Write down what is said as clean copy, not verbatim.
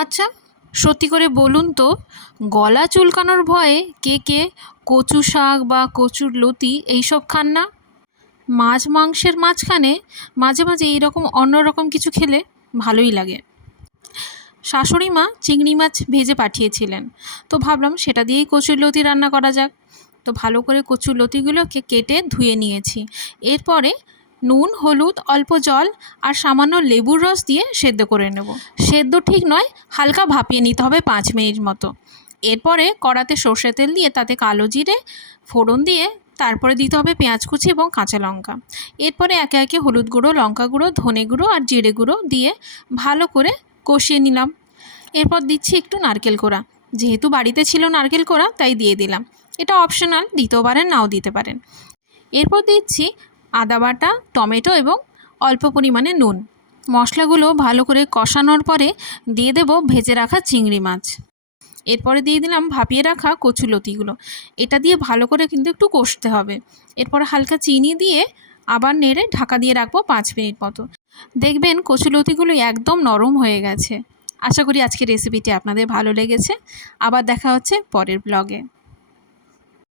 আচ্ছা, সত্যি করে বলুন তো, গলা চুলকানোর ভয়ে কে কে কচু শাক বা কচুর লতি এইসব খান না? মাছ মাংসের মাঝখানে মাঝে মাঝে এইরকম অন্যরকম কিছু খেলে ভালোই লাগে। শাশুড়ি মা চিংড়ি মাছ ভেজে পাঠিয়েছিলেন, তো ভাবলাম সেটা দিয়েই কচুর লতি রান্না করা যাক। তো ভালো করে কচুর লতিগুলোকে কেটে ধুয়ে নিয়েছি। এরপরে নুন, হলুদ, অল্প জল আর সামান্য লেবুর রস দিয়ে সেদ্ধ করে নেব। সেদ্ধ ঠিক নয়, হালকা ভাপিয়ে নিতে হবে 5 মিনিট মতো। এরপরে কড়াতে সর্ষের তেল দিয়ে তাতে কালো জিরে ফোড়ন দিয়ে তারপরে দিতে হবে পেঁয়াজ কুচি এবং কাঁচা লঙ্কা। এরপরে একে একে হলুদ গুঁড়ো, লঙ্কা গুঁড়ো, ধনে গুঁড়ো আর জিরে গুঁড়ো দিয়ে ভালো করে কষিয়ে নিলাম। এরপর দিচ্ছি একটু নারকেল কোড়া। যেহেতু বাড়িতে ছিল নারকেল কোড়া, তাই দিয়ে দিলাম। এটা অপশনাল, দিতেও পারেন নাও দিতে পারেন। এরপর দিচ্ছি আদা বাটা, টমেটো এবং অল্প পরিমাণে নুন। মশলাগুলো ভালো করে কষানোর পরে দিয়ে দেব ভেজে রাখা চিংড়ি মাছ। এরপরে দিয়ে দিলাম ভাপিয়ে রাখা কচুলতিগুলো। এটা দিয়ে ভালো করে কিন্তু একটু কষতে হবে। এরপর হালকা চিনি দিয়ে আবার নেড়ে ঢাকা দিয়ে রাখবো 5 মিনিট মতো। দেখবেন কচুলতিগুলো একদম নরম হয়ে গেছে। আশা করি আজকের রেসিপিটি আপনাদের ভালো লেগেছে। আবার দেখা হচ্ছে পরের ব্লগে।